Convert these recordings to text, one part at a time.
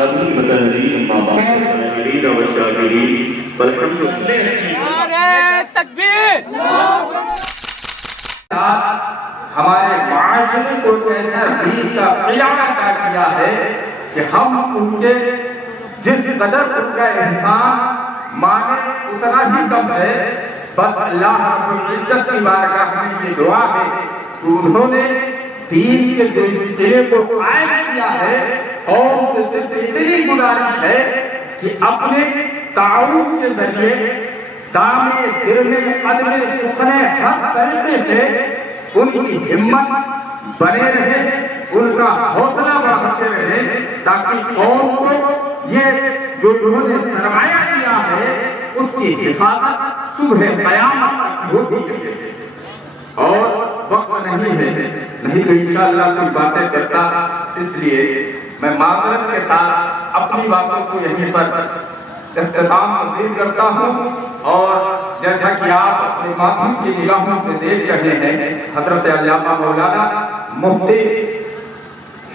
وأصحابه المطهرين أما بعد السامعين والشاكرين والحمد لله. نعرہ تکبیر! ہمارے معاشرے کو ایسا دین کا قلعہ عطا کیا ہے کہ ہم ان کے جس قدر ان کا احسان مانے اتنا ہی کم ہے. بس اللہ رب العزت کی بارگاہ میں یہ دعا ہے کہ انہوں نے دین کے جو اس قلعے کو قائم کیا ہے، قوم سے صرف اتنی گزارش ہے کہ اپنے تعاون کے ذریعے دامے درمے قدمے سخنے ہر طریقے سے ان کی ہمت بنے رہے، ان کا حوصلہ بڑھاتے رہے، تاکہ قوم کو یہ جو انہوں نے سرمایہ دیا ہے اس کی حفاظت صبح قیامت تک ہوتی رہے. اور وقت نہیں ہے، نہیں تو انشاءاللہ کچھ باتیں کرتا. اس لیے میں معذرت کے ساتھ اپنی باتوں کو یہیں پر اختتام پذیر کرتا ہوں. اور جیسا کہ آپ اپنے ماتھوں کی نگاہوں سے دیکھ رہے ہیں، حضرت علامہ مولانا مفتی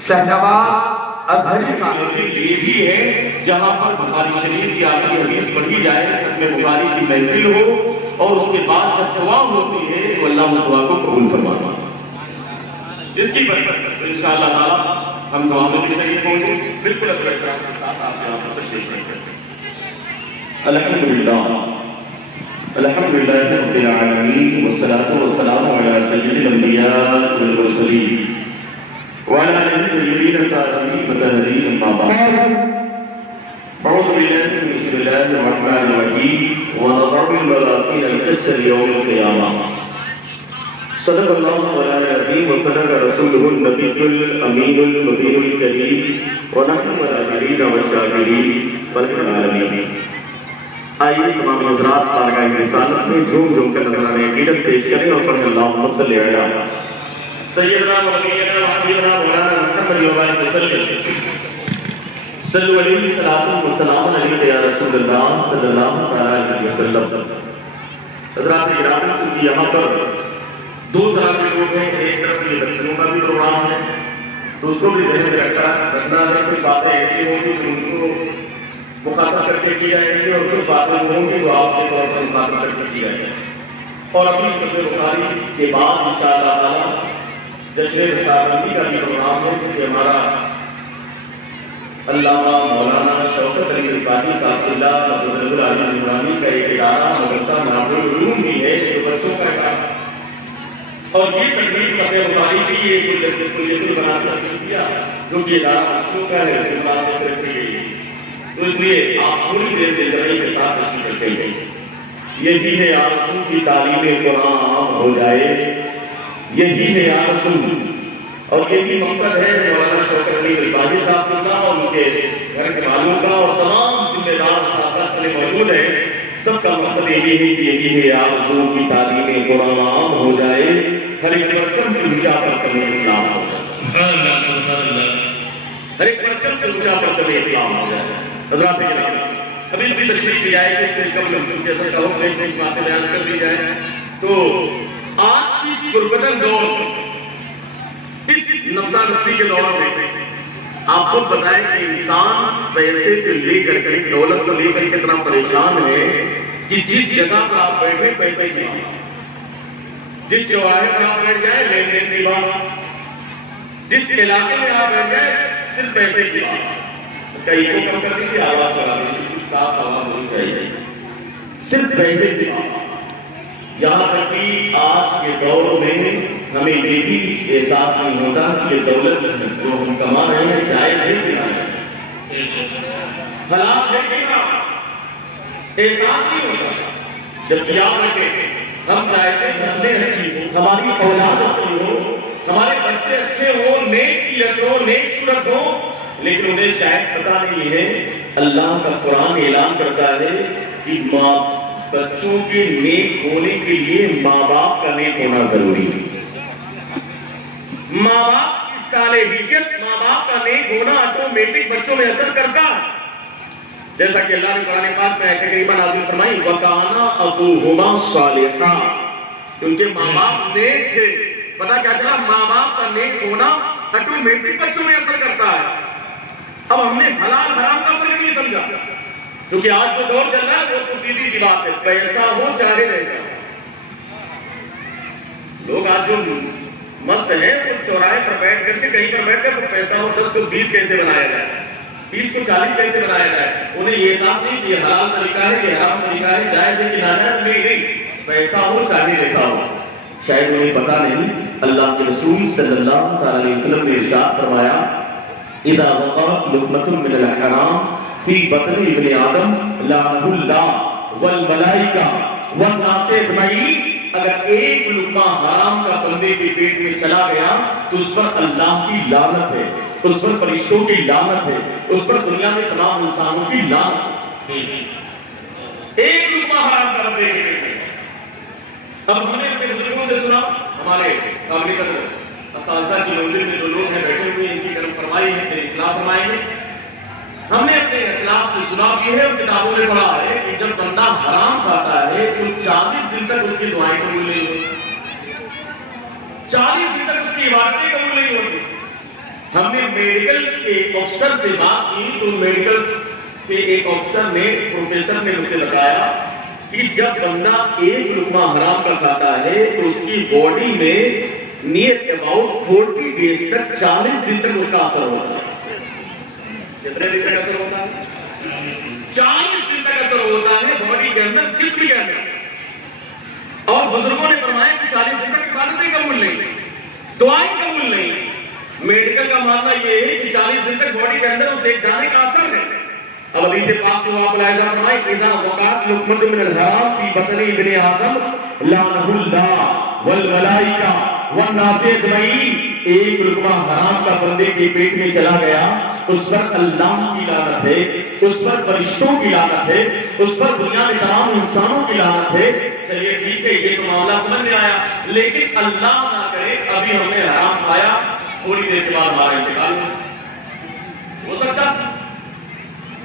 شہنواز ازہری صاحب یہ بھی ہے جہاں پر بخاری شریف کی آخری حدیث پڑھی جائے، ختم بخاری کی محفل ہو، اور اس کے بعد جب دعا ہوتی ہے تو اللہ اس دعا کو قبول فرماتا ہے. اس کی برکت سے انشاءاللہ تعالی ہم دعا میں بھی شریک ہوں گے. بالکل اپنے احترام کے ساتھ آپ یہاں پر تشریف رکھیں. الحمدللہ الحمدللہ رب العالمین والصلاة والسلام علی سید الانبیاء والمرسلین وعلى آله الطيبين الطاهرين المطهرين أما بعد أعوذ بالله من بسم الله الرحمن الرحيم ونضع الموازين القسط ليوم القيامة. صدق الله مولانا العظيم وصدق رسوله النبي الأمين المبين الكريم ونحن العابدين والشاكرين والحمد لله. آئیے تمام حضرات بارگاہ رسالت میں جھوم جھوم کر نذرانہ عقیدت پیش کریں اور پڑھیں اللہم صلی علی سیدنا و نبینا و حبیبنا مولانا محمد وبارک وسلم. صلو علیہ صلاۃ و سلام علیہ یا رسول اللہ صلی اللہ علیہ وسلم. حضرات گرامی، چونکہ یہاں پر دو طرح کے لوگ ہیں، ایک طرف یہ بچوں کا بھی پروگرام ہے تو اس کو بھی ذہن میں رکھنا ہے. کچھ باتیں ایسی ہوں گی جو ان کو مخاطب کر کے کی جائیں گی اور کچھ باتیں ہوں گی جو آپ کے طور پر مخاطب کر کے کی جائیں گی. اور ابھی ختم بخاری کے بعد انشاءاللہ تعالی جشن رسالت کا بھی پروگرام ہے، کیونکہ ہمارا علامہ مولانا شوکت علی مصباحی صاحب اللہ بزرگ العالی نورانی کا ایک ادارہ مدرسہ منابع العلوم بھی ہے جو بچوں کا ادارہ، اور یہ تقریب ختم بخاری کی ایک کلیت البنات ترتیب کیا جو کہ ادارہ بچوں کا ہے، اس کے پاس میں صرف کی گئی. تو اس لیے آپ تھوڑی دیر دلجمعی کے ساتھ تشریف رکھیں گے. یہی ہے آرزو کی تعلیم قرآن عام ہو جائے، یہی ہے آرزو اور یہی مقصد ہے مولانا شوکت علی مصباحی صاحب کا اور ان کے گھر کے والوں کا اور تمام ذمہ دار اساتذہ جو موجود ہیں، سب کا مقصد یہی ہے کہ یہی ہے آرزو کی تعلیم قرآن عام ہو جائے، ہر ایک پرچم سے اونچا پرچم اسلام ہو جائے. سبحان اللہ سبحان اللہ. ہر ایک پرچم سے اونچا پرچم اسلام ہو جائے. حضرات گرامی، ابھی اس کی تشریف کی جائے اس سے کم جیسا کہو کہ کچھ باتیں بیان کر دی جائیں. تو آج کی اس غربتن دور میں، اس نفسا نفسی کے دور میں آپ خود بتائیں کہ انسان پیسے کو لے کر کے، دولت کو لے کر کے اتنا پریشان ہے کہ جس جگہ پر آپ بیٹھے پیسے کی بات، جس چوراہے پر آپ بیٹھ جائیں لین دین کی بات، جس علاقے میں آپ بیٹھ جائیں صرف پیسے کی بات. اس کا ایکو کم کر دیجیے، آواز بڑھا دیجیے، کچھ صاف آواز ہونی چاہیے. صرف پیسے کی بات. یہاں تک کہ آج کے دور میں ہمیں یہ بھی احساس نہیں ہوتا کہ یہ دولت جو ہم کما رہے ہیں جائز ہے کہ نہ حلال ہے کہ نہ، احساس نہیں ہوتا. جب یاد رکھیں ہم چاہتے ہیں نسلیں اچھی ہوں، ہماری اولاد اچھی ہو، ہمارے بچے اچھے ہوں، نیک سیرت ہو، نیک صورت ہو، لیکن انہیں شاید پتہ نہیں ہے اللہ کا قرآن اعلان کرتا ہے کہ بچوں کے نیک ہونے کے لیے ماں باپ کا نیک ہونا ضروری ہے. ماں باپ کی صالحیت، ماں باپ کا نیک ہونا آٹومیٹک بچوں میں اثر کرتا ہے. جیسا کہ اللہ نے قرآن پاک میں کریمہ نازل فرمائی وَكَانَ أَبُوهُمَا صَالِحًا، ان کے ماں باپ نیک تھے. پتہ کیا چلا؟ ماں باپ کا نیک ہونا آٹومیٹک بچوں میں اثر کرتا ہے. اب ہم نے حلال حرام کا فرق نہیں سمجھا، کیونکہ آج جو دور چل رہا ہے وہ تو سیدھی سی بات ہے، پیسہ ہو چاہے ویسا ہو۔ لوگ آج جو مست ہیں وہ چوراہے پر بیٹھ کر سے کہیں پر بیٹھ کر پیسہ ہو 10 کو 20 کیسے بنایا جائے، 20 کو 40 کیسے بنایا جائے، انہیں یہ احساس نہیں کہ یہ حلال طریقہ ہے کہ حرام طریقہ ہے، جائز ہے کہ ناجائز، نہیں، پیسہ ہو چاہے ویسا ہو۔ شاید انہیں پتہ نہیں، اللہ کے رسول صلی اللہ تعالی علیہ وسلم نے ارشاد فرمایا اذا وقعت لقمة من الحرام في بطن ابن آدم لعنه اللہ والملائکہ والناس اجمعین، اگر ایک لقمہ حرام کا بندے کے پیٹ میں چلا گیا تو اس پر اللہ کی لعنت ہے، اس پر فرشتوں کی لعنت ہے، اس پر دنیا میں تمام انسانوں کی لعنت ہے۔ ایک لقمہ حرام کا بندے کے پیٹ میں۔ اب ہم نے اپنے بزرگوں سے سنا، ہمارے قابل قدر اساتذہ کی منزل میں جو لوگ ہیں بیٹھے ہوئے، ان کی کرم فرمائی ہے، اپنے اصلاح فرمائیں گے۔ ہم نے اپنے اسلاف سے سنا بھی ہے اور کتابوں میں پڑھا ہے کہ جب بندہ حرام کھاتا ہے تو 40 دن تک اس کی دعائیں قبول نہیں ہوتی، 40 دن تک اس کی عبادتیں قبول نہیں ہوتی۔ ہم نے میڈیکل کے افسر سے بات کی تو میڈیکل کے ایک افسر نے، پروفیسر نے مجھ سے بتایا کہ جب بندہ ایک لقمہ حرام کا کھاتا ہے تو اس کی باڈی میں نیئر اباؤٹ 40 ڈیز تک، 40 دن تک اس کا اثر ہوتا ہے۔ کتنے دن تک اثر ہوتا ہے؟ 40 دن تک اثر ہوتا ہے باڈی کے اندر، جسم کے اندر۔ اور بزرگوں نے فرمایا کہ 40 دن تک عبادتیں قبول نہیں، دعائیں قبول نہیں۔ میڈیکل کا ماننا یہ ہے کہ 40 دن تک باڈی کے اندر اس ایک دانے کا اثر ہے۔ اب حدیث پاک میں آپ ملاحظہ فرمائیں اذا وقعت لقمة من الحرام في بطن ابن آدم لعنه اللہ والملائکہ والناس اجمعین، ایک لقمہ حرام کا بندے کے پیٹ میں چلا گیا، اس پر اللہ کی لعنت ہے، اس پر فرشتوں کی لعنت ہے، اس پر دنیا میں تمام انسانوں کی لعنت ہے۔ چلیے ٹھیک ہے، یہ تو معاملہ سمجھ میں آیا، لیکن اللہ نہ کرے ابھی ہم نے حرام کھایا، تھوڑی دیر کے بعد ہمارا انتقال ہو سکتا۔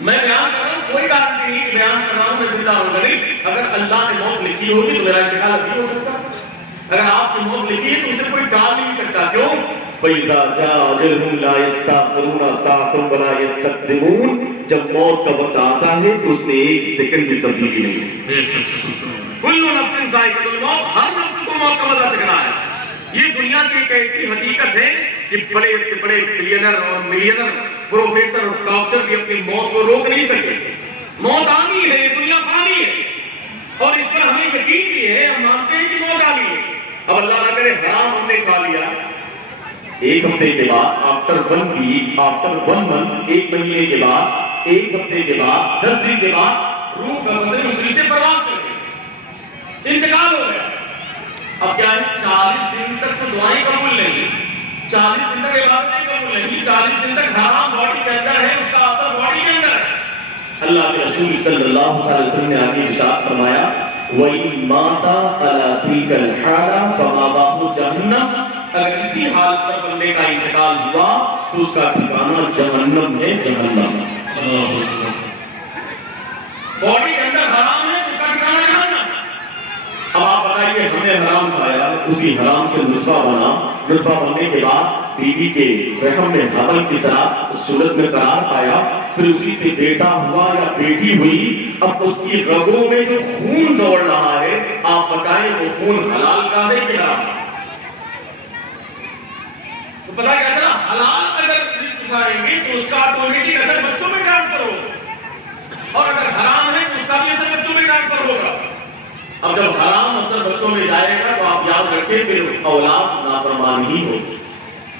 میں بیان کر رہا ہوں، کوئی گارنٹی نہیں کہ بیان کر رہا ہوں میں زندہ ہوں گا، نہیں، اگر اللہ نے موت لکھی ہوگی تو میرا انتقال ابھی ہو سکتا، اگر آپ کی موت لکھی ہے تو اسے کوئی ٹال نہیں سکتا۔ کیوں؟ فَإِذَا جَاءَ أَجَلُهُمْ لَا يَسْتَأْخِرُونَ سَاعَةً وَلَا يَسْتَقْدِمُونَ، جب موت کا وقت آتا ہے تو اس میں ایک سیکنڈ بھی تبدیلی نہیں ہے۔ کل نفس ذائقۃ الموت، ہر نفس کو موت کا مزہ چکھنا ہے۔ یہ دنیا کی ایک ایسی حقیقت ہے کہ بڑے سے بڑے بلینر اور ملینر، پروفیسر اور ڈاکٹر بھی اپنی موت کو روک نہیں سکتے۔ موت آنی ہے، دنیا فانی ہے، اور اس پر ہمیں یقین بھی ہے، ہم مانتے ہیں کہ موت آنی ہے۔ اب اللہ نہ کرے حرام ہم نے کھا لیا، ایک ہفتے کے بعد، آفٹر 1 ویک، آفٹر 1 منتھ، ایک مہینے کے بعد، ایک ہفتے کے بعد، 10 دن کے بعد روح بفصل مصری سے پرواز کر کے انتقال ہو گیا۔ اب کیا ہے؟ 40 دن تک تو دعائیں قبول نہیں، 40 دن تک عبادتیں قبول نہیں، 40 دن تک حرام باڈی کے اندر ہے، اس کا اثر باڈی کے اندر ہے۔ اللہ کے رسول صلی اللہ علیہ وسلم نے آگے ارشاد فرمایا وَإِن مَاتَ عَلَى تِلْكَ الْحَالَةِ فَمَأْوَاهُ جَهَنَّمُ، اگر اسی حالت پر بندے کا انتقال ہوا تو اس کا ٹھکانہ جہنم ہے، جہنم۔ باڈی کے اندر حرام ہے، اس کا ٹھکانہ جہنم۔ اب آپ بتائیے، ہم نے حرام کھایا، اسی حرام سے نطفہ بنا، نطفہ بننے کے بعد بیوی کے رحم میں حمل کی صورت میں قرار پایا، پھر اسی سے بیٹا ہوا یا بیٹی ہوئی، اب اس کی رگوں میں جو خون دوڑ رہا ہے، آپ بتائیں وہ خون حلال کا ہے کہ حرام؟ تو پتہ کیا چلا؟ حلال اگر رزق کھائیں گے تو اس کا آٹومیٹک اثر بچوں میں ٹرانسفر ہوگا، اور اگر حرام ہے تو اس کا بھی اثر بچوں میں ٹرانسفر ہوگا۔ اب جب حرام اثر بچوں میں جائے گا تو آپ یاد رکھیں پھر اولاد نافرمان ہی ہوگی،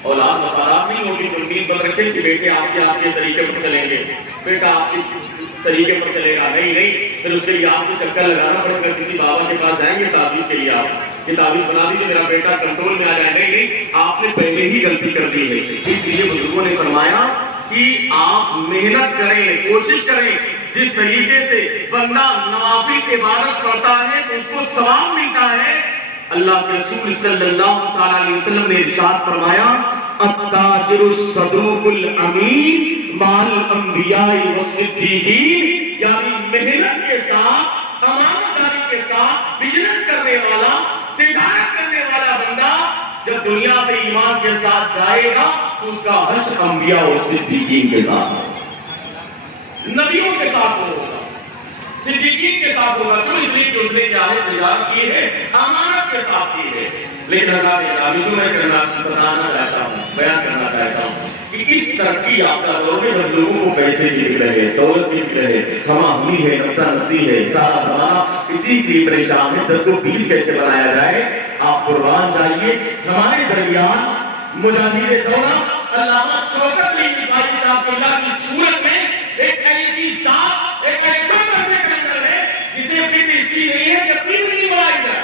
اولاد نافرمان نہیں ہوگی۔ تو امید بند رکھیں کہ بیٹے آپ کے طریقے پر چلیں گے، بیٹا آپ کے طریقے پر چلے گا، نہیں، پھر اس کے لیے آپ کو چکر لگانا پڑے گا، کسی بابا کے پاس جائیں گے تعویذ کے لیے، آپ یہ تعویذ بنا دیجیے میرا بیٹا کنٹرول میں آ جائے، نہیں، آپ نے پہلے ہی غلطی کر دی ہے۔ اس لیے بزرگوں نے فرمایا کہ آپ محنت کریں، کوشش کریں، جس طریقے سے بندہ نوافل عبادت کرتا ہے تو اس کو ثواب ملتا ہے۔ اللہ کے رسول صلی اللہ تعالی علیہ وسلم نے ارشاد فرمایا التاجر الصدوق الامین مع الانبیاء والصدیقین، یعنی محنت کے ساتھ، امانتداری کے ساتھ بزنس کرنے والا، تجارت کرنے والا بندہ جب دنیا سے ایمان کے ساتھ جائے گا تو اس کا حشر انبیاء اور صدیقین کے ساتھ ہے۔ نبیوں کے ساتھ وہ ہوگا، صدیقین کے ساتھ ہوگا. کیوں؟ اس لیے کہ اس نے کیا ہے؟ تجارت کی ہے، امانت کے ساتھ کی ہے. لیکن حضرات گرامی جو میں بتانا چاہتا ہوں، بیان کرنا چاہتا ہوں کہ اس ترقی یافتہ دور میں جب لوگوں کو پیسے کی فکر ہے، دولت کی فکر ہے، ہما ہمی ہے، نفسا نفسی ہے، سارا زمانہ اسی کے لیے پریشان ہے 10 کو 20 کیسے بنایا جائے. آپ قربان جائیے. ہمارے درمیان مجاہد دورہ علامہ شوکت علی مصباحی صاحب اللہ کی صورت میں ایک ایسی ذات، ایک ایسا بندے کے اندر ہے جسے فکر اس کی نہیں ہے کہ اپنی بنی بنائی جائے،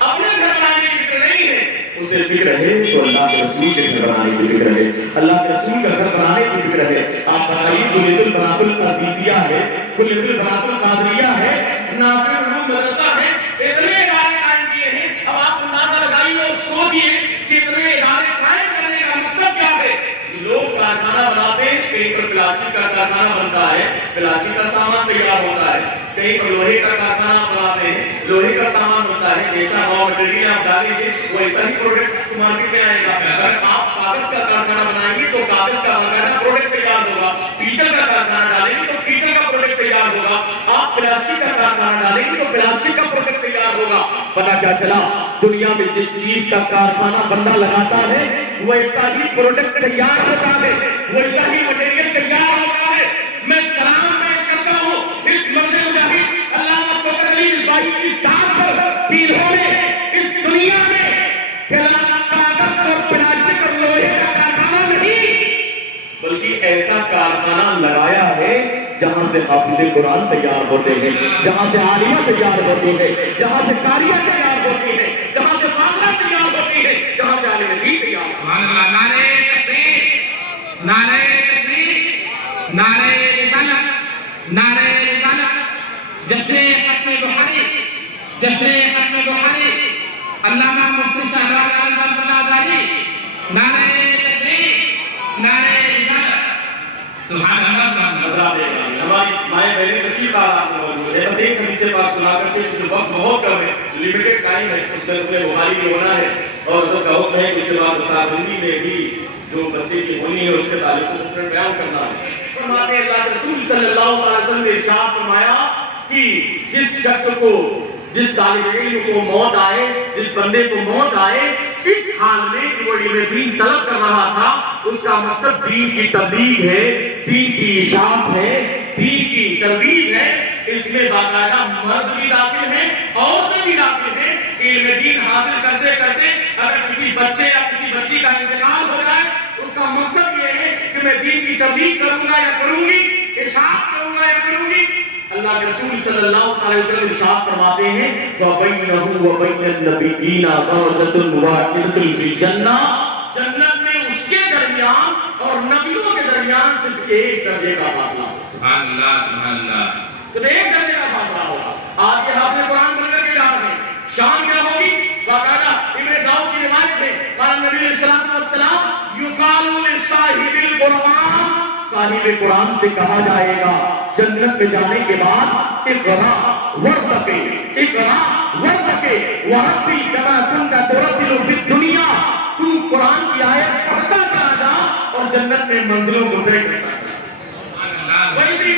اپنے گھر بنانے کی فکر نہیں ہے. اسے فکر ہے تو اللہ کے رسول کے گھر بنانے کی فکر ہے، اللہ کے رسول کا گھر بنانے کی فکر ہے. آپ بتائیے کلیت البنات العزیزیہ ہے، کلیت البنات القادریہ ہے، نافع العلوم مدرسہ ہے، اتنے ادارے قائم کیے ہیں. اب آپ اندازہ لگائیے اور سوچئے کہ اتنے ادارے قائم کرنے کا مقصد کیا ہے؟ لوگ کارخانہ بناتے ہیں، کہیں پر پلاسٹک کا کارخانہ بنتا ہے، پلاسٹک کا سامان تیار ہوتا ہے، کہیں پر لوہے کا کارخانہ بناتے ہیں، لوہے کا سامان ہوتا ہے. جیسا را مٹیریل آپ ڈالیں گے ویسا ہی پروڈکٹ مارکیٹ میں آئے گا. اگر آپ کاغذ کا کارخانہ بنائیں گے تو کاغذ کا باقاعدہ پروڈکٹ تیار ہوگا. پیتل کا کارخانہ ڈالیں گے تو پیتل کا پروڈکٹ تیار ہوگا. آپ پلاسٹک کا کارخانہ ڈالیں گے تو پلاسٹک کا پروڈکٹ تیار ہوگا. پتہ کیا چلا؟ دنیا میں جس چیز کا کارخانہ بندہ لگاتا ہے ویسا ہی پروڈکٹ تیار ہوتا ہے، ویسا ہی مٹیریل تیار ہوتا ہے. میں سلام پیش کرتا ہوں اس مرد مجاہد علامہ شوکت علی مصباحی کی ذات پر کہ انہوں نے اس دنیا میں کاغذ اور پلاسٹک اور لوہے کا کارخانہ نہیں بلکہ ایسا کارخانہ لگایا ہے جہاں سے حافظ قرآن تیار ہوتے ہیں، جہاں سے عالمہ تیار ہوتی ہے، جہاں سے قاریہ تیار ہوتی ہے، جہاں سے فاضلہ تیار ہوتی ہے، جہاں سے عالم دین تیار ہوتی ہے. نعرہ تکبیر، نعرہ تکبیر، نعرہ رسالت، نعرہ رسالت. جشن ختم بخاری، جشن ختم بخاری علامہ مفتی صاحب صاحب الازاری. نعرہ تکبیر، نعرہ رسالت. سبحان اللہ، سبحان اللہ. ہماری مائیں بہنیں کثیر تعداد میں موجود ہے. بس ایک حدیث پاک سنا کرتے ہیں کیونکہ وقت بہت کم ہے، لمیٹڈ ٹائم ہے، اس میں اپنے بخاری بھی ہونا ہے اور حضرت کا حکم ہے کہ اس کے بعد استادگی میں بھی جو بچے کی ہونی ہے اس کے تعلق سے اس پر بیان کرنا ہے. فرماتے ہیں اللہ کے رسول صلی اللہ علیہ وسلم نے ارشاد فرمایا کہ جس شخص کو، جس طالب علم کو موت آئے، جس بندے کو موت آئے اس حال میں کہ وہ علم دین طلب کر رہا تھا، اس کا مقصد دین کی تبلیغ ہے، دین کی اشاعت ہے، دین کی ترویج ہے. اس میں باقاعدہ مرد بھی داخل ہیں، عورتیں بھی داخل ہیں. علم دین حاصل کرتے کرتے اگر کسی بچے یا کسی بچی کا انتقال ہو جائے اس کا مقصد یہ ہے کہ میں دین کی تبلیغ کروں گا یا کروں گی، اشاعت کروں گا یا کروں گی. اللہ کے رسول صلی اللہ علیہ وسلم ارشاد فرماتے ہیں فَبَيْنَهُ وَبَيْنَ النَّبِيِّينَ دَرَجَةٌ وَاحِدَةٌ فِي الْجَنَّةِ. جنت میں اس کے درمیان اور نبیوں کے درمیان صرف ایک درجے کا فاصلہ ہوگا. سبحان اللہ، سبحان اللہ. صرف ایک درجے کا فاصلہ ہوگا. آج یہ حافظ قرآن بن کر کے جا رہے ہیں، شان کیا ہوگی؟ باقاعدہ ابن داؤد کی روایت ہے قال نبی علیہ الصلوۃ والسلام یقال لصاحب القرآن، صاحب قرآن سے کہا جائے گا جنت میں جانے کے بعد اقرا ورتقِ، اقرا ورتقِ ورتی کما کنت ترتل فی الدنیا. تو قرآن کی آیت پڑھتا چلا جا اور جنت میں منزلوں کو طے کرتا چلا. ویسے ہی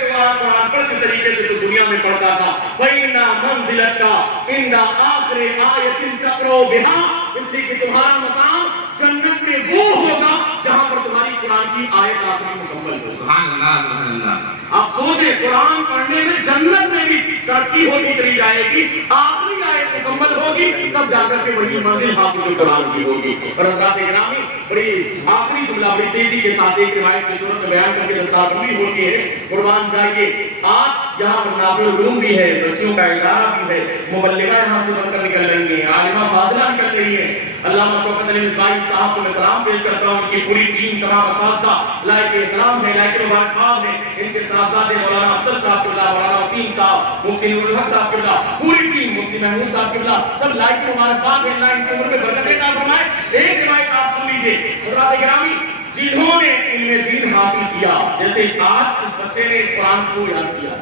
قرآن پڑھ کے طریقے سے تو دنیا میں پڑھتا تھا. وَإِنَّا مَنزِلَتَكَ عِنْدَ آخِرِ آیَةٍ تَقْرَؤُ بِهَا، اس لیے کہ تمہارا مقام جنت میں وہ ہوگا جہاں پر تمہاری قرآن کی آیت آخری مکمل ہو. سبحان اللہ، سبحان اللہ. آپ سوچیں قرآن پڑھنے میں جنت میں بھی ترقی ہوتی چلی جائے گی، آخری آیت مکمل ہوگی تب جا کر کے وہی منزل حافظ قرآن کی ہوگی. اور حضرات گرامی بڑی آخری جملہ بڑی تیزی کے ساتھ ایک روایت کی صورت میں بیان کر کے دستار بندی ہوتی ہے. قربان جائیے آج یہاں پر نافع العلوم بھی ہے، بچیوں کا ادارہ بھی ہے، مبلغہ یہاں سے بن کر نکل رہی ہیں، عالمہ فاضلہ نکل رہی ہیں. علامہ شوکت علی مصباحی صاحب کو میں سلام پیش کرتا ہوں. ان کی پوری ٹیم تمام اساتذہ لائق احترام ہے، لائق مبارکباد ہے. ان کے صاحبزادے مولانا افسر صاحب قبلہ، مولانا وسیم صاحب، مفتی نور الحق صاحب قبلہ، پوری ٹیم، مفتی محمود صاحب قبلہ، سب لائق مبارکباد ہے. اللہ ان کی عمر میں برکت عطا فرمائے. ایک روایت آپ سن لیجیے حضرات گرامی، جنہوں نے علم دین حاصل کیا، جیسے آج اس بچے نے قرآن کو یاد کیا،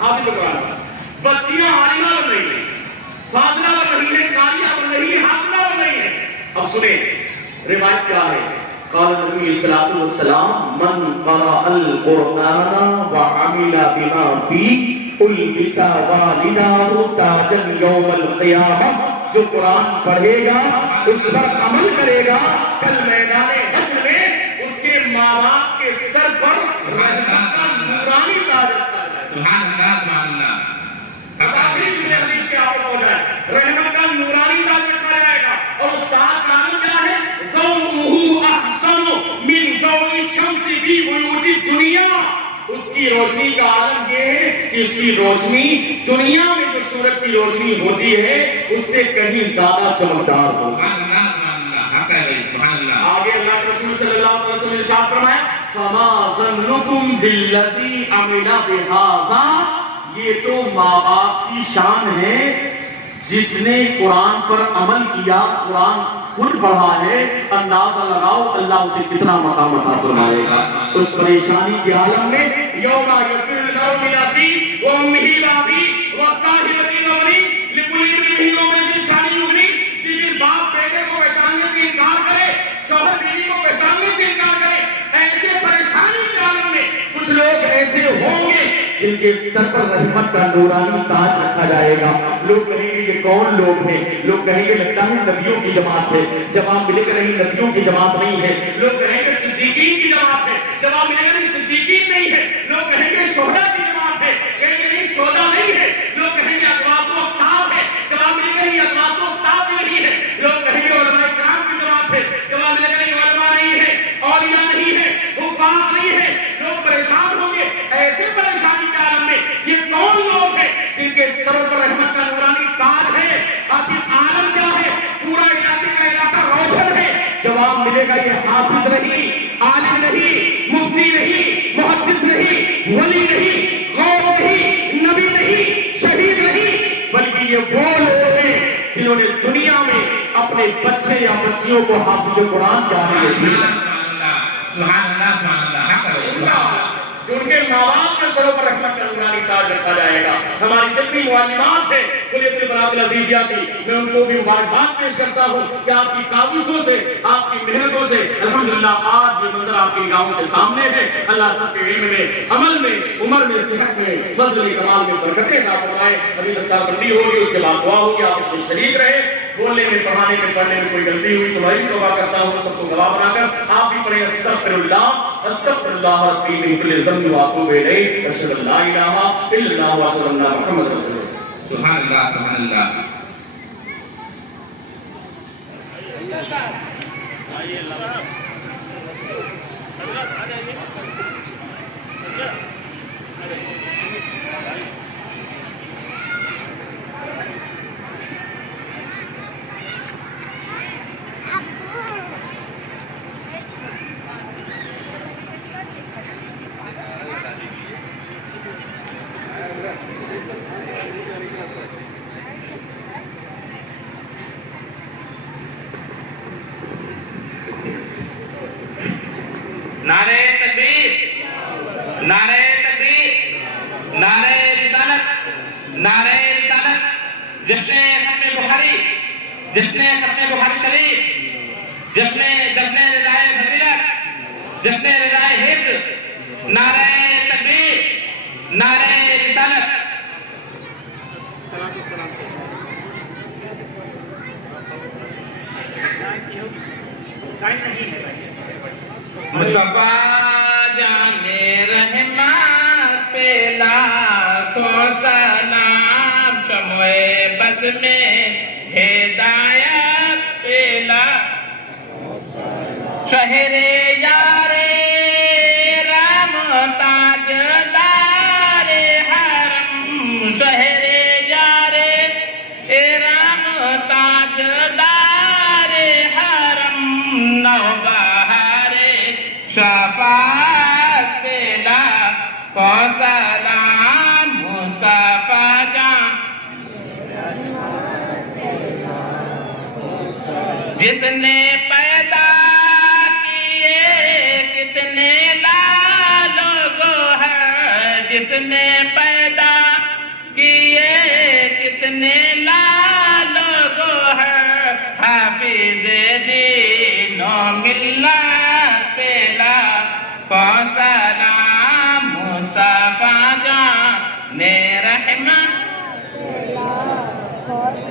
حافظ قرآن، بچیاں عالمہ بن رہی ہیں، فاضلہ بن رہی ہیں، قاریہ بن رہی ہیں، حافظہ بن رہی ہیں. اب سنیں روایت کیا ہے. قال النبي صلی اللہ علیہ وسلم من قرأ القرآن وعمل بما فيه البس والداه تاجا یوم القیامہ، جو قرآن پڑھے گا اس پر عمل کرے گا، کل میدان حشر میں اس کے ماں باپ کے سر پر رحمت کا نورانی تاج رکھا جائے. سبحان اللہ سبحان اللہ. آخری جملے حدیث کے آپ کو پہنچ جائے، رحمت کا نورانی تاج رکھا جائے گا. اور استاد کا نام کیا ہے؟ ضوءہ احسن من ضوء الشمس فی بیوت الدنیا. اس کی روشنی کا عالم یہ ہے کہ اس کی روشنی دنیا میں جو سورج کی روشنی ہوتی ہے اس سے کہیں زیادہ چمکدار ہو. سبحان اللہ سبحان اللہ. حق ہے بھائی سبحان اللہ. آگے اللہ کے رسول صلی اللہ علیہ وسلم نے ارشاد فرمایا فما ظنکم بالذی عمل بہذا. یہ تو ماں باپ کی شان ہے جس نے قرآن پر عمل کیا، قرآن خود پڑھا ہے. اندازہ لگاؤ اللہ اسے کتنا مقام عطا فرمائے گا. اس پریشانی کے عالم میں یوم یفر المرء من اخیہ وامہ وابیہ وصاحبتہ وبنیہ لکل امرئ یومئذ شأن یغنیہ. جس دن باپ بیٹے کو پہچاننے سے انکار کرے، شوہر بیوی کو پہچاننے سے انکار کرے، ایسے پریشانی کے عالم میں کچھ لوگ ایسے ہوں گے جن کے سر پر رحمت کا نورانی تاج رکھا جائے گا. لوگ کہیں گے یہ کون لوگ ہیں؟ لوگ کہیں گے لگتا ہے نبیوں کی جماعت ہے. جواب ملے گا نہیں، نبیوں کی جماعت نہیں ہے. لوگ کہیں گے صدیقین کی جماعت ہے. جواب ملے گا نہیں، صدیقین نہیں ہے. لوگ کہیں گے شہداء کی جماعت ہے. کہیں گے نہیں، شہداء نہیں ہے. لوگ کہیں گے اقواس و اقطاب ہے. جواب ملے گا نہیں، اقواس و اقطاب بھی نہیں ہے. لوگ کہیں گے علماء کرام کی جماعت ہے. جواب ملے گا نہیں، علماء نہیں ہے، اولیاء نہیں ہے، حفاظ نہیں ہے. لوگ پریشان ہوں گے. ایسے پریشانی کے عالم میں یہ کون لوگ ہیں جن کے سروں پر رحمت کا نورانی تاج ہے؟ آخر عالم کیا ہے؟ پورا علاقے کا علاقہ روشن ہے. جواب ملے گا یہ حافظ نہیں، عالم نہیں، مفتی نہیں، محدث نہیں، ولی نہیں، غوث نہیں، نبی نہیں، شہید نہیں، بلکہ یہ وہ لوگ ہیں جنہوں نے دنیا میں اپنے بچے یا بچیوں کو حافظ قرآن جانے دی. سبحان اللہ سبحان اللہ. حق ہے سبحان اللہ. ان کے ماں باپ کے سروں پر رحمت کا نورانی تاج رکھا جائے گا. ہماری جتنی معلمات ہیں کلیت البنات العزیزیہ کی، میں ان کو بھی مبارکباد پیش کرتا ہوں کہ آپ کی کاوشوں سے، آپ کی محنتوں سے الحمدللہ آج یہ منظر آپ کی نگاہوں کے سامنے ہے. اللہ سب کے علم میں، عمل میں، عمر میں، صحت میں، فضل میں، کمال میں برکتیں عطا فرمائے. ابھی دستار بندی ہوگی، اس کے بعد دعا ہوگی. آپ اس میں شریک رہے. بولنے میں، پڑھانے میں، پڑھنے میں کوئی غلطی ہوئی تو میں بھی توبہ کرتا ہوں. سب کو گواہ بنا کر آپ بھی پڑھیں استغفر اللہ ربی من کل ذنب واتوب الیہ اشہد ان لا الہ الا اللہ واشہد ان محمد رسول اللہ. سبحان اللہ سبحان اللہ. نعرہ تکبیر، نعرہ تکبیر، نعرہ رسالت، نعرہ رسالت. جشن ختم بخاری، جشن ختم بخاری شریف، جشن رضائے فضیلت، جشن رضائے حفظ. نعرہ تکبیر، نعرہ رسالت. مصطفیٰ جان رحمت پہ لاکھوں سلام، شمع بز میں ہدایت پہ لاکھوں سلام. شہر یار رام تاجدار حرم، شہر یار رام تاجدار حرم، نوبہار شفاعت پہ لاکھوں سلام. مصطفیٰ جان جس نے پیدا کیے کتنے لالوں کو ہے، جس نے پیدا کیے کتنے لالوں کو ہے، حافظ دین و ملت نے رحمت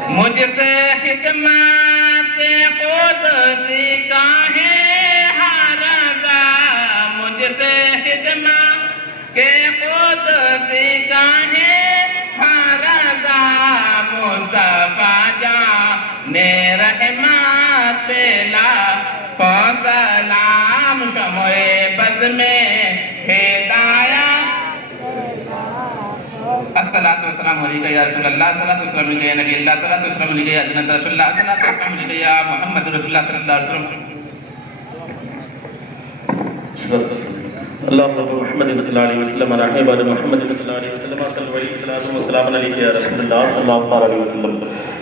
مجھ سے خدمت قدسی کا ہے ہر رضا مجھ سے خدمت کے قدسی کا ہے ہر رضا مصطفیٰ جان نے رحمت پہلا سلام شمع بز میں ہدایت الصلاۃ والسلام علیکہ یا رسول اللہ الصلاۃ والسلام علیکہ یا نبی اللہ الصلاۃ والسلام علیکہ یا جنت رسول اللہ الصلاۃ والسلام علیکہ یا محمد رسول اللہ صلی اللہ علیہ وسلم اللهم محمد صلی اللہ علیہ وسلم علی بعد محمد صلی اللہ علیہ وسلم صلی اللہ علیہ وسلم علیہ یا رسول اللہ صلی اللہ علیہ وسلم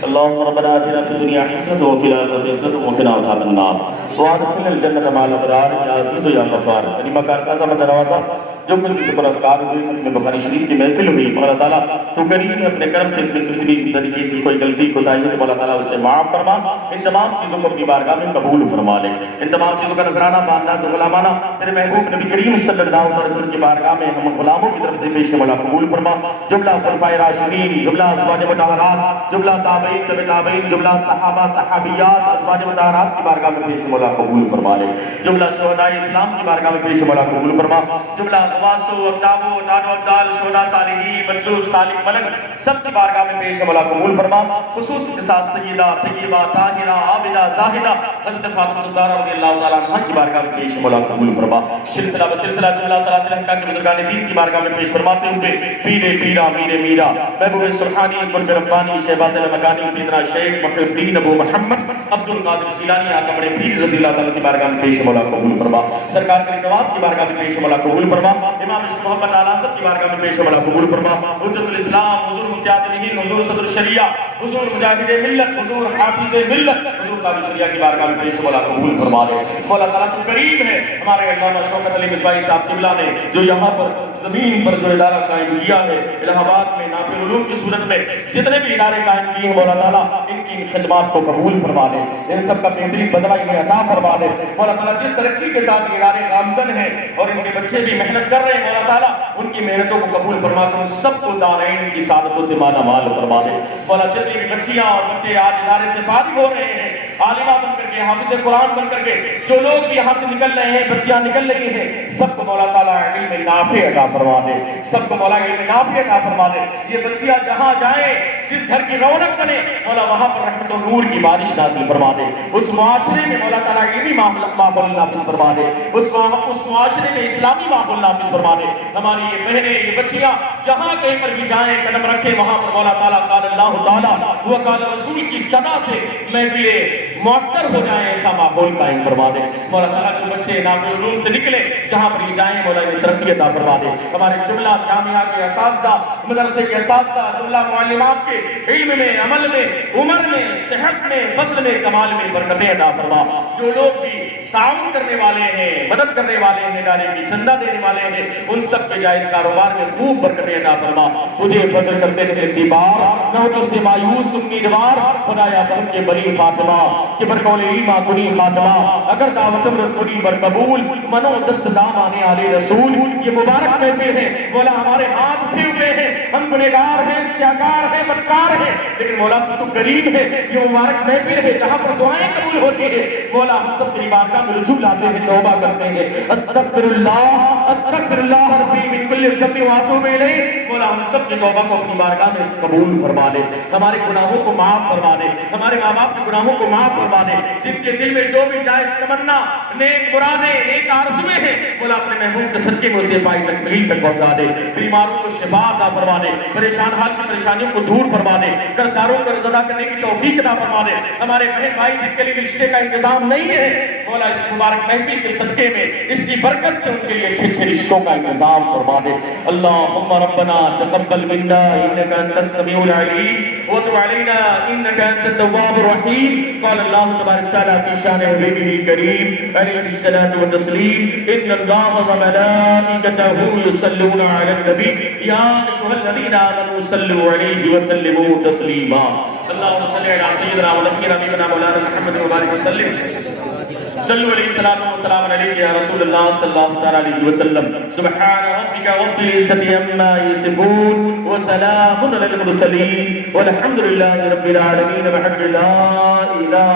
اللهم ربنا آتنا فی الدنیا حسنۃ وفی الآخرۃ حسنۃ وقنا عذاب النار وادخلنا الجنۃ مع الابرار یا عزیز یا غفار کلمہ کار سازہ مد نوازا جو کل کی پر اسکار ہوئے میں بخاری شریف کی محفل ہوئی مولا تعالیٰ تو کریم نے اپنے کرم سے اس میں کسی بھی طریقے کی کوئی غلطی کوتاہی ہے مولا تعالیٰ اسے معاف فرما ان تمام چیزوں کو اپنی بارگاہ میں قبول فرما لے ان تمام چیزوں کا نذرانہ باندھنا سے غلامانہ تیرے محبوب نبی کریم صلی اللہ علیہ وسلم کی بارگاہ میں ہم غلاموں کی طرف سے پیش مولا قبول فرما جملہ خلفائے راشدین جملہ ازواج مطہرات جملہ تابعین تبع تابعین جملہ صحابہ صحابیات ازواج مطہرات کی بارگاہ میں پیش مولا قبول فرما لے جملہ شہداء اسلام کی بارگاہ میں پیش مولا قبول فرما جملہ غواسو اقدامو دانو عبدال شہداء صالحین منصور صالح ملک سب کی بارگاہ میں پیش مولا قبول فرما خصوص کے ساتھ سیدہ طیبہ طاہرہ عابدہ زاہدہ حضرت فاطمہ الزہرا رضی اللہ تعالیٰ عنہ کی بارگاہ میں پیش مولا قبول فرما سلسلہ بسلسلہ جملہ صلاۃ الحقہ کے بزرگان دین کی بارگاہ میں پیش فرماتے ہوئے پیرے پیرا میرے میرا محبوب سبحانی قرب ربانی شہباز مکانی سیدنا شیخ محی الدین ابو محمد عبد القادر جیلانی آقا بڑے پیر رضی اللہ تعالیٰ کی بارگاہ میں پیش مولا قبول فرما سرکار کریم نواز کی بارگاہ میں پیش مولا قبول فرما امام محمد اعلیٰ حضرت کی بارگاہ میں پیش مولا قبول فرما حجت الاسلام حضور مفتیات الدین حضور صدر الشریعہ حضور مجاہد ملت حضور حافظ ملت حضور قاضی شریعہ کی بارگاہ میں پیش مولا قبول فرما دے مولا تعالیٰ تو کریم ہے ہمارے علامہ شوکت علی مصباحی صاحب قبلہ نے جو یہاں پر زمین پر جو ادارہ قائم کیا ہے الہ آباد میں نافع العلوم کی صورت میں جتنے بھی ادارے قائم کیے ہیں مولا تعالیٰ ان کی خدمات کو قبول فرما دے ان سب کا بہترین بدلہ انہیں عطا فرما دے مولا تعالیٰ جس ترقی کے ساتھ یہ ادارے گامزن ہیں اور ان کے بچے بھی محنت کر رہے ہیں مولا تعالیٰ ان کی محنتوں کو قبول فرما کر سب کو دارین کی سعادتوں سے مالا مال فرما دے مولا جتنی بھی بچیاں اور بچے آج ادارے سے فارغ ہو رہے ہیں عالمہ بن کر کے حافظ قرآن بن کر کے جو لوگ بھی یہاں سے نکل رہے ہیں بچیاں نکل رہی ہیں سب کو مولا تعالیٰ علم نافع عطا فرما دے سب کو مولا علم نافع عطا فرما دے یہ بچیاں جہاں جائیں جس گھر کی رونق بنے مولا وہاں پر رحمت و نور کی بارش نازل فرما دے اس معاشرے میں مولا تعالیٰ علمی ماحول نافذ فرما دے اس معاشرے میں اسلامی ماحول نافذ فرما دے ہماری یہ بہنیں یہ بچیاں جہاں کہیں پر بھی جائیں قدم رکھیں وہاں پر مولا تعالیٰ قال اللہ تعالیٰ و قال رسول کی صدا سے محفلیں معطر ہو جائیں ایسا ماحول قائم فرما دے مولا تعالیٰ جو بچے نافع العلوم سے نکلے جہاں پر یہ جائیں مولا انہیں ترقی عطا فرما دے ہمارے جملہ جامعہ کے اساتذہ مدرسے کے اساتذہ جملہ معلمات کے علم میں عمل میں عمر میں صحت میں فضل میں کمال میں برکتیں عطا فرما جو لوگ بھی تعاون کرنے والے ہیں مدد کرنے والے ہیں ادارے کی چندہ دینے والے ہیں ان سب کے جائز کاروبار میں خوب برکتیں عطا فرما تجھے فضل کرتے ہیں اعتبار نہ ہو تو سے مایوس امیدوار خدایا بہن کے بری فاطمہ کہ برکول ایمہ کنی خاتمہ اگر دعوتم رکنی برقبول منو دست دام آنے آلے رسول یہ مبارک محفل ہے مولا ہمارے ہاتھ اٹھے ہوئے ہیں ہم گنہگار ہیں سیاگار ہیں بدکار ہیں لیکن مولا تو کریم ہے یہ مبارک محفل ہے جہاں پر دعائیں قبول ہوتی ہیں مولا ہم سب تیری بارگاہ میں رجوع لاتے ہیں توبہ کرتے ہیں استغفر اللہ ربی من کل ذنب واتوب الیہ مولا ہم سب کی توبہ کو اپنی بارگاہ میں قبول فرما دے ہمارے گناہوں کو معاف فرما دے ہمارے ماں باپ کے گناہوں کو معاف فرما دے جن کے دل میں جو بھی جائز تمنا نیک مرادیں نیک آرزویں ہیں مولا اپنے محبوب کے صدقے کو اسے پائی تک ملیل تک پہنچا دے بیماروں کو شفا عطا فرما دے پریشان حال کی پریشانیوں کو دور فرما دے قرضداروں کو رضا کرنے کی توفیق عطا فرما دے ہمارے بہن بھائی جن کے لیے رشتے کا انتظام نہیں ہے مولا اس مبارک محفل کے صدقے میں اس کی برکت سے ان کے لیے اچھے اچھے رشتوں کا انتظام فرما دے اللہم ربنا تقبل منا انکا انت السمیع العلیم وتب علینا انکا انت التواب الرحیم قال اللہ تبارک تعالیٰ فی شان حبیبہ الکریم علیہ الصلاۃ والتسلیم ان اللہ وملائکتہ یصلون علی النبی یا ایھا الذین آمنوا صلوا علیہ وسلموا تسلیما اللہم صل علی سیدنا و نبینا مولانا محمد و بارک وسلم صلوا علیہ السلام و سلام علیہ یا رسول اللہ صلی اللہ تعالی علیہ وسلم سبحان ربک رب العزت عما یصفون وسلام علی المرسلین والحمد للہ رب العالمین بحق لا الہ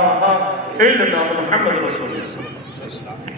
الا اللہ محمد رسول اللہ.